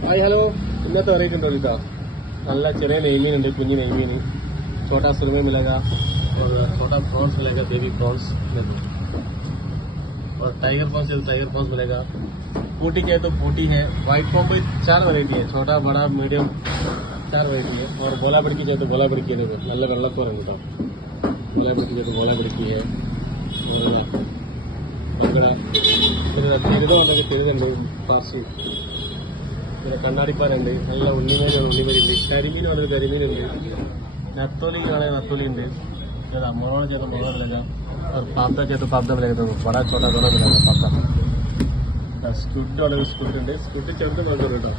Hi hello, ഇന്നത്തെ variety ഉണ്ടോ ഇതാ? നല്ല ചെറിയ നെയ്മീൻ ഉണ്ട്, കുഞ്ഞു നെയ്മീൻ. छोटा सुरमई मिलेगा और छोटा प्रॉन्स मिलेगा, बेबी प्रॉन्स और टाइगर प्रॉन्स मिलेगा. पोटी के तो पोटी है. व्हाइट कॉम्ब 4 वैरायटी है, छोटा बड़ा मीडियम 4 वैरायटी है. और बोला बड़की चाहिए तो बोला बड़की है. നല്ല വെള്ളത്തോരം കേട്ടോ. बोला बड़की चाहिए तो बोला बड़की है. और തിരുതുണ്ടെങ്കിൽ തിരുതുണ്ട്, പാർസി. പിന്നെ കണ്ണാടിപ്പാനുണ്ട്, നല്ല ഉണ്ണിമേലുണ്ട്, കരിമീനുണ്ട്, കരിമീനുണ്ട്. नत्तोली वाले नत्तोली मोड़ चाहिए तो मोड़ मिलेगा और पापड़ा चाहिए तो पापड़ा मिलेगा. तो बड़ा छोटा दोनों मिलेगा पापड़ा. स्कुड वाले स्कुड ചെറുത് മാത്രം കേട്ടോ.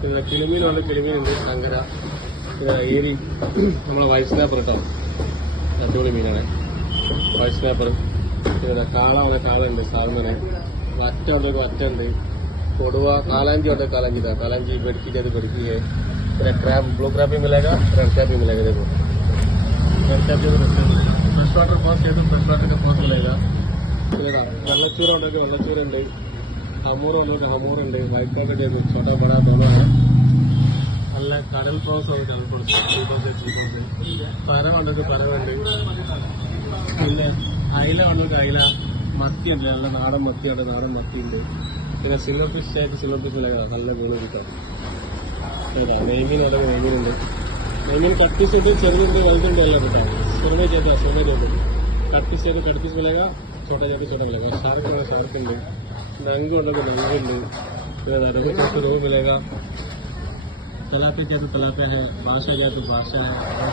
പിന്നെ കിളിമീൻ വാले കിളിമീൻ ഉണ്ട്, ശങ്കര. പിന്നെ ഏരി നമ്മളെ വൈറ്റ് സ്നാപ്പർ കേട്ടോ, അടിപൊളി മീനാണ് വൈറ്റ് സ്നാപ്പർ. പിന്നെ കാള വാले കാളുണ്ട്, സാൽമന്. വറ്റ ഉണ്ടെങ്കിൽ വറ്റ ഉണ്ട്, കൊടുവ. कालांजी ഉണ്ട്, कालांजी बेड़की चाहिए तो बेड़की है. क्रैब, ब्लू क्रैब भी मिलेगा, रेड क्रैब भी मिलेगा. देखो रेड क्रैब भी फ्रेश वाटर पॉन्स चाहिए तो फ्रेश वाटर का पॉन्स मिलेगा. वल्लचूर उണ്ടെങ്കിൽ वल्लचूर ഉണ്ട്, हमूर उണ്ടെങ്കിൽ हमूर ഉണ്ട്. व्हाइट पॉकेट चाहिए तो छोटा बड़ा दोनों है. നല്ല കടൽ പ്രോൺസ് ഉണ്ട്, കടൽ പ്രോൺസ്. പര ഉണ്ടെങ്കിൽ പര ഉണ്ട്. പിന്നെ അയില ഉണ്ടെങ്കിൽ അയില. മത്തി ഉണ്ട്, നല്ല നാടൻ മത്തി ഉണ്ട്, നാടൻ മത്തി ഉണ്ട്. പിന്നെ സിൽവർ ഫിഷ് चाहिए सिल्वर फिश मिलेगा, നല്ല വീണ് കിട്ടും. നെയ്മീൻ ഉണ്ടെങ്കിൽ നെയ്മീനുണ്ട്. നെയ്മീൻ कट पीस ഉണ്ട്, ചെറുതുണ്ട്, വലുതുണ്ട്, എല്ലാം കിട്ടാം. सुरमई चाहिए कट पीस चाहिए तो कट पीस मिलेगा, छोटा चाहिए तो छोटा मिलेगा. शार्क उണ്ടെങ്കിൽ शार्क ഉണ്ട്, नंग उണ്ടെങ്കിൽ नंग ഉണ്ട്. फिर रोहू चाहिए तो रोहू मिलेगा. तलापिया चाहिए तो तलापिया है, बादशाह चाहिए तो बादशाह है,